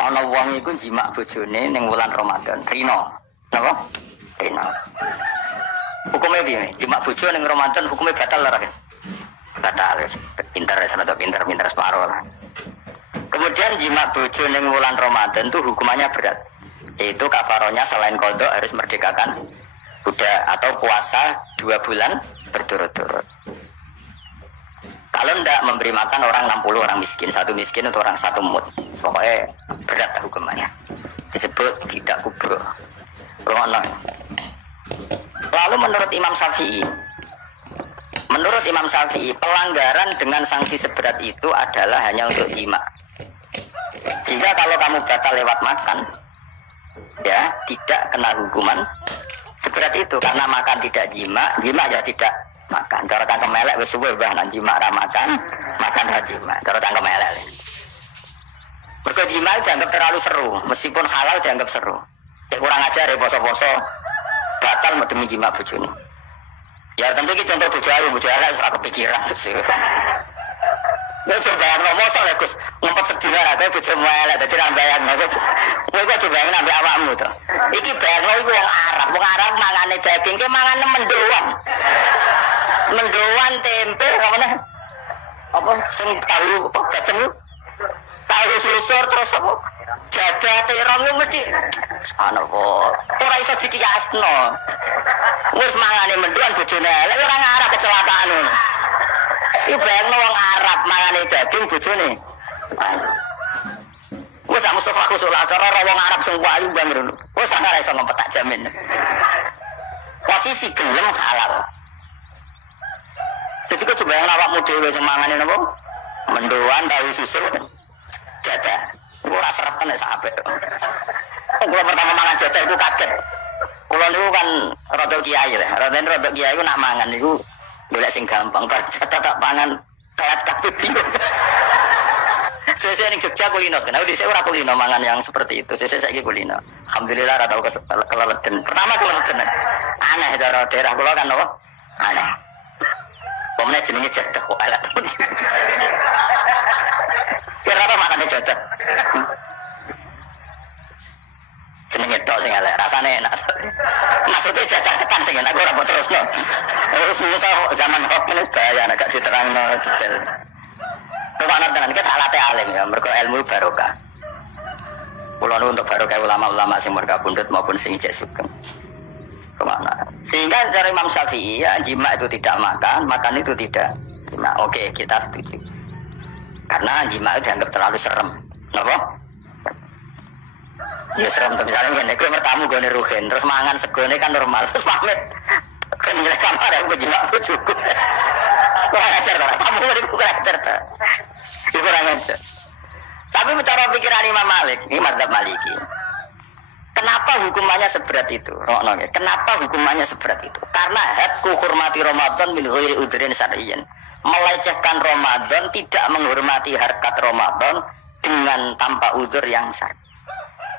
Ana wong iku jimak bojone ning wulan Ramadan. Rino. Napa? Rino. Hukumnya piye? Jimak bojo ning Ramadan hukumnya batal ora? Batal. Pinter separuh lah. Kemudian jimak bojo ning wulan Ramadan itu hukumannya berat. Yaitu kafarohnya selain kodok harus merdekakan budak atau puasa 2 bulan berturut-turut. Kalau tidak memberi makan orang 60 orang miskin, satu miskin untuk orang satu mut, pokoknya berat hukumannya. Disebut tidak kubro. Lalu menurut Imam Syafi'i, pelanggaran dengan sanksi seberat itu adalah hanya untuk jima. Sehingga kalau kamu batal lewat makan, ya tidak kena hukuman seberat itu karena makan tidak jima ya tidak makan. Cara tangkem melek wis suwe bah nang jima ra makan ra jima. Cara tangkem melek. Mergo jima dianggap terlalu seru, meskipun halal dianggap seru. Cek kurang ajar ya poso-poso batal demi jima bojone. Ya tentu iki contoh bojo ayu elek ora kepikiran sih. Ya coba ngomong soal Gus, ngumpet sedina ra kowe bojomu elek dadi ra bayangno. Kowe kok coba nambah awakmu to. Iki bayangno iku wong Arab mangane daging ki mangane mendoan. Mendoan tempe kamane. Apa sing tahu apa bacem tahu susur terus apa jadah terong yo mesti subhanallah ora iso dikiasno. Wis mangane mendoan bojone elek ora ngarah kecelakaan ngono. Iki bayangno wong Arab mangane daging bojone. Wes sak Mustafa kusulah cara wong Arab sing wayu bang ngono. Wes ora iso ngempet tak jamin. Posisi gelem halal. Jadi kok coba yang awakmu dhewe sing mangane napa? Mendoan tahu susu. Jadah. Ora seret nek sak apik. Kula pertama mangan jadah iku kaget. Kula niku kan rada kiai lah. Rada kiai iku nak mangan niku golek sing gampang, tak pangan telat kabeh bingung. Sesuk ning Jogja kulino, kenapa dhisik ora kulino mangan yang seperti itu. Sesuk saiki kulino. Alhamdulillah ora tau keleleden. Pertama keleleden. Aneh daerah kula kan apa? Aneh. Pomne jenenge jadah kok elek. Ya ora makane jadah. Jenenge tok sing elek, rasane enak. Maksudnya jadah tekan sing enak ora mbok terusno. Terus misal zaman kok ini bahaya nek gak diterangno detail. Kok ana tenan iki tak latih alim ya, mergo ilmu barokah. Kula nu untuk barokah ulama-ulama sing berkabundut maupun sing ijek sugeng. Kemana? Sehingga dari Imam Syafi'i ya, jima itu tidak makan itu tidak. Nah, oke, kita setuju. Karena jima itu dianggap terlalu serem. Kenapa? Ya serem, misalnya gini, gue bertamu gue neruhin, terus mangan segone kan normal, terus pamit. Kan nilai kamar ya, gue jima gue cukup. Kurang ajar, tamu gue kurang ajar. Kurang ajar. Tapi cara pikiran Imam Malik, ini mazhab Maliki. Kenapa hukumannya seberat itu? Kenapa hukumannya seberat itu? Karena hadku hormati Ramadan min ghairi udhrin syar'iyyin. Melecehkan Ramadan, tidak menghormati harkat Ramadan dengan tanpa udzur yang syar'i.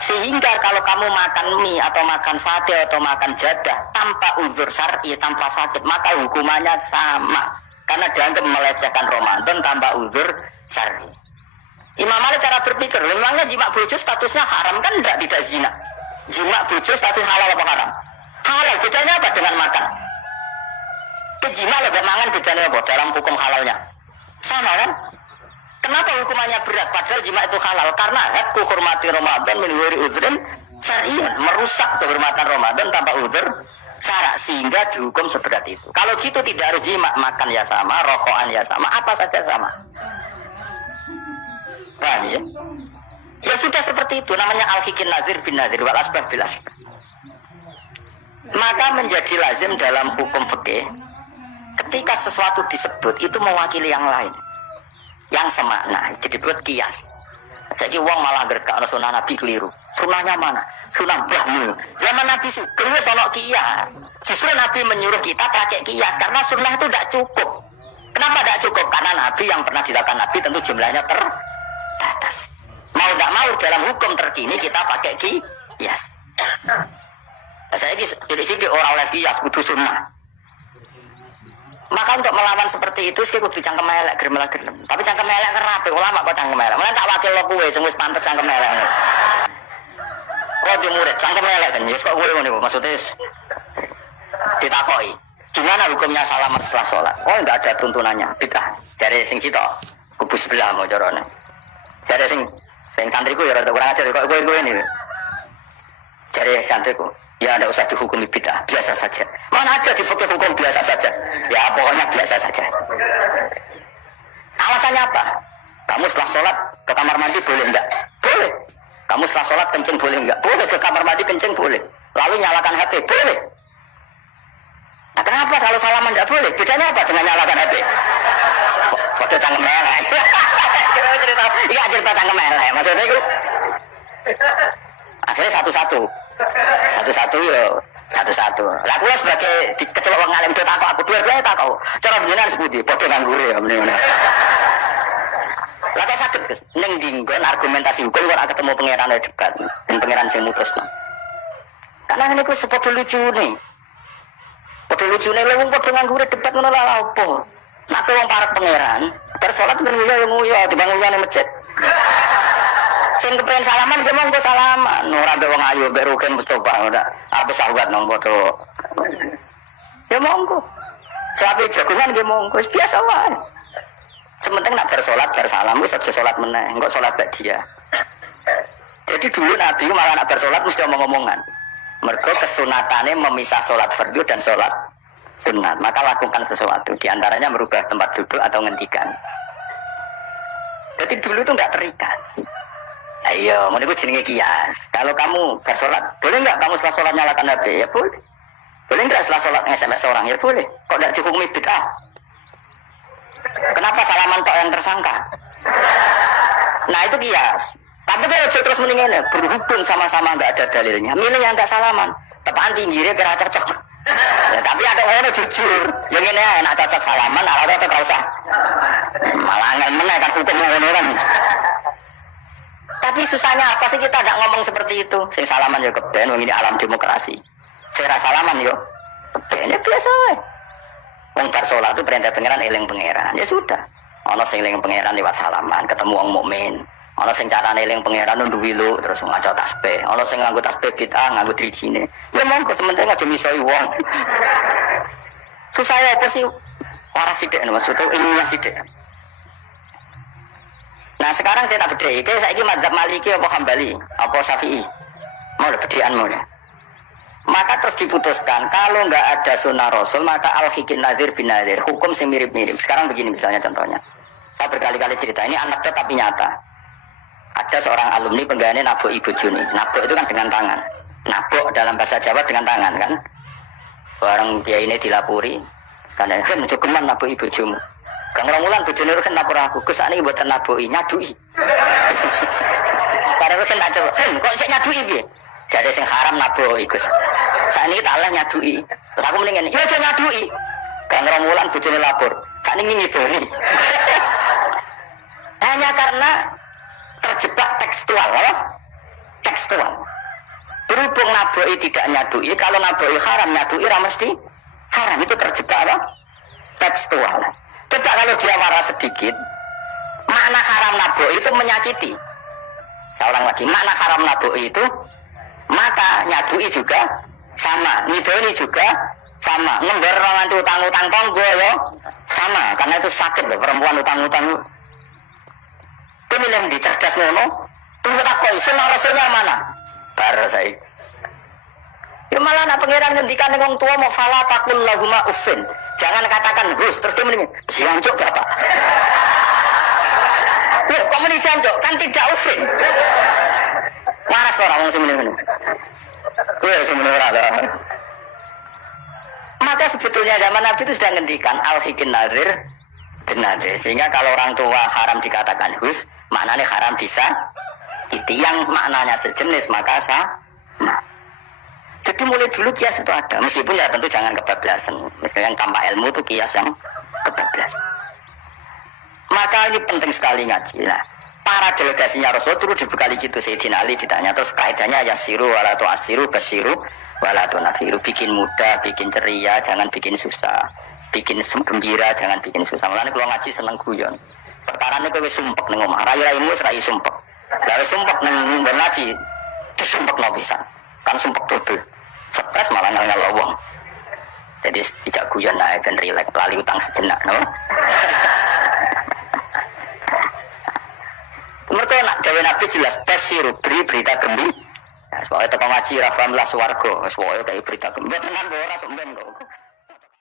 Sehingga kalau kamu makan mie atau makan sate atau makan jadah tanpa udzur syar'i, tanpa sakit, maka hukumannya sama. Karena dianggap melecehkan Ramadan tanpa udzur syar'i. Imam Malik cara berpikir, memangnya jima bojo statusnya haram kan tidak zina. Jima bojo status halal apa haram? Halal, bedanya apa dengan makan? Kejima lebih mangan bedanya apa dalam hukum halalnya? Sama kan? Kenapa hukumannya berat? Padahal jima itu halal karena hakku hormati Ramadan min ghairi udzrin syar'iyyin, merusak kehormatan Ramadan tanpa udzur syara' sehingga dihukum seberat itu. Kalau gitu tidak harus jima, makan ya sama, rokokan ya sama, apa saja sama. Paham ya? Ya sudah seperti itu, namanya al-hikin nazir bin nazir wal asbab bil asbab. Maka menjadi lazim dalam hukum fikih ketika sesuatu disebut itu mewakili yang lain yang semakna, jadi buat kias. Jadi uang malah gerkak sunnah Nabi keliru. Sunnahnya mana? Sunnah Brahmi. Zaman Nabi Sugeng sonok kias. Justru Nabi menyuruh kita pakai kias karena sunnah itu tidak cukup. Kenapa tidak cukup? Karena Nabi yang pernah dilakukan Nabi tentu jumlahnya terbatas. Mau tidak mau dalam hukum terkini kita pakai kias. Saya jadi sih orang oleh kias butuh sunnah. Maka untuk melawan seperti itu saya kudu cangkem elek gerem. Tapi cangkem elek kerapi ulama kok cangkem elek. Mulane tak wakil lo kuwe sing wis pantes cangkem elek. di murid, cangkem elek kan. Ya kok kowe ngene kok maksudnya ditakoi. Gimana hukumnya salaman setelah sholat? Oh enggak ada tuntunannya. Bid'ah. Dari sing cito kubu sebelah mau carane. Dari sing santriku ya rada kurang ajar kok kowe ini. Dari santriku, ya enggak usah dihukumi bid'ah, biasa saja. Mana ada di fikih hukum biasa saja? Ya pokoknya biasa saja. Alasannya apa? Kamu setelah sholat ke kamar mandi boleh enggak? Boleh. Kamu setelah sholat kencing boleh enggak? Boleh. Ke kamar mandi kencing boleh. Lalu nyalakan HP boleh. Nah kenapa kalau salaman enggak boleh? Bedanya apa dengan nyalakan HP? Foto cangkem elek. Iya cerita cangkem elek. Maksudnya itu akhirnya satu-satu ya satu-satu. Lah kula sebagai kecelok wong alim tak aku dua-duanya tak kok. Cara jenengan sepundi? Padha nganggure ya meneh. Lah kok saged Gus ning dinggon argumentasi hukum kok ketemu pangeran debat dan pangeran sing mutusno. Karena niku sepodo lucune. Padha lucune lha wong padha nganggure debat ngono lha apa? Nek wong parek pangeran, bar salat nguyu-nguyu timbang nguyu nang masjid. Sing kepen salaman ge monggo salaman. Ora mbek wong ayu mbek Rugen Mustofa ora. Apa sahabat nang padha. Ya monggo. Sapi jagungan ge monggo biasa wae. Sementing nak bersolat bersalam wis aja salat meneh, engko salat bak dia. Jadi dulu Nabi malah nak bersolat mesti omong-omongan. Mergo kesunatane memisah salat fardu dan salat sunat. Maka lakukan sesuatu, di antaranya merubah tempat duduk atau ngendikan. Jadi dulu itu enggak terikat. Ayo, mau ikut jenenge kias. Kalau kamu bersolat, boleh enggak kamu setelah sholat nyalakan HP? Ya boleh. Boleh enggak setelah sholat nge-SMS orang? Ya boleh. Kok enggak dihukumi bid'ah? Kenapa salaman kok yang tersangka? Nah itu kias. Tapi kalau terus mendingan berhubung sama-sama enggak ada dalilnya, milih yang enggak salaman. Tepaan pinggirnya kira cocok. Ya, tapi ada orang jujur. Yang ini enak cocok salaman, ala cocok enggak usah. Malah enggak meneh kan hukum orang. Tapi susahnya apa sih kita tidak ngomong seperti itu? Sing salaman ya keben, wong ini alam demokrasi. Saya salaman yo, keben ya biasa wae. Wong bar salat itu perintah pangeran eling pangeran. Ya sudah. Ana sing eling pangeran lewat salaman, ketemu wong mukmin. Ana sing carane eling pangeran nunduk wilu terus ngaca tasbih. Ana sing nganggo tasbih bid'ah, nganggo drijine. Ya monggo sementing aja misoi wong. Susah ya apa sih? Waras sithik maksudnya ilmiah sithik. Nah sekarang kita bedai, saya ini madzhab Maliki apa Hambali, apa Syafi'i, mau bedaian mau ya. Maka terus diputuskan kalau nggak ada sunnah Rasul maka al-hikin nazir bin nazir, hukum sih mirip-mirip. Sekarang begini misalnya contohnya, saya berkali-kali cerita ini anekdot tapi nyata. Ada seorang alumni penggaweane nabok ibu Juni, nabok itu kan dengan tangan, nabok dalam bahasa Jawa dengan tangan kan. Barang dia ini dilapuri, karena kan mencukuman nabok ibu Juni. Kang Romulan bojone kan lapor aku, Gus sakniki mboten naboki, nyadui. Karena kan tak coba, kok isih nyadui piye? Jare sing haram naboki, Gus. Sakniki tak oleh nyadui. Terus aku mending ngene, ya aja nyadui. Kang Romulan bojone lapor, sakniki ngidoni. Hanya karena terjebak tekstual, apa? Tekstual. Berhubung naboki tidak nyadui, kalau naboki haram nyadui ora mesti haram, itu terjebak apa? Tekstual. Coba kalau dia waras sedikit, makna haram nabok itu menyakiti. Saya ulang lagi, makna haram nabok itu, maka nyadui juga sama, ngidoni juga sama, ngember orang itu utang-utang tonggo ya sama, karena itu sakit loh perempuan utang-utang. Itu milih di cerdas ngono, tunggu takoi, sunnah rasulnya mana? Bar saya. Ya malah nak pengiran ngendikan wong tua mau fala takul lahuma uffin. Jangan katakan Gus, terus dia mendingin jancuk Bapak. Loh, kok mending jancuk? Kan tidak uffin. Waras orang wong sing mending. Kuwi sing mending ora. Maka sebetulnya zaman Nabi itu sudah ngendikan al-hikin nazir benar. Sehingga kalau orang tua haram dikatakan Gus, maknanya haram bisa itu yang maknanya sejenis maka sah. Jadi mulai dulu kias itu ada, meskipun ya tentu jangan kebablasan. Misalnya yang tanpa ilmu itu kias yang kebablasan. Maka ini penting sekali ngaji. Nah, para delegasinya Rasulullah terus dibekali gitu. Sayyidina Ali ditanya, terus kaidahnya yasiru walatu asiru basiru walatu nafiru. Bikin mudah, bikin ceria, jangan bikin susah. Bikin gembira, jangan bikin susah. Mulanya kalau ngaji seneng guyon. Perkarane kowe sumpek ning omah, rai-raimu rai sumpek. Lah sumpek ning ngaji. sumpek no bisa. Kan sumpek double. Stres malah ngel wong. Jadi tidak guyon naik dan rileks, lali utang sejenak, no. Mereka nak Dewi Nabi jelas basiru beri berita gembira. Nah, soalnya teko ngaji rafam lah swarga, soalnya kayak berita gembira tenan ora sok ben kok.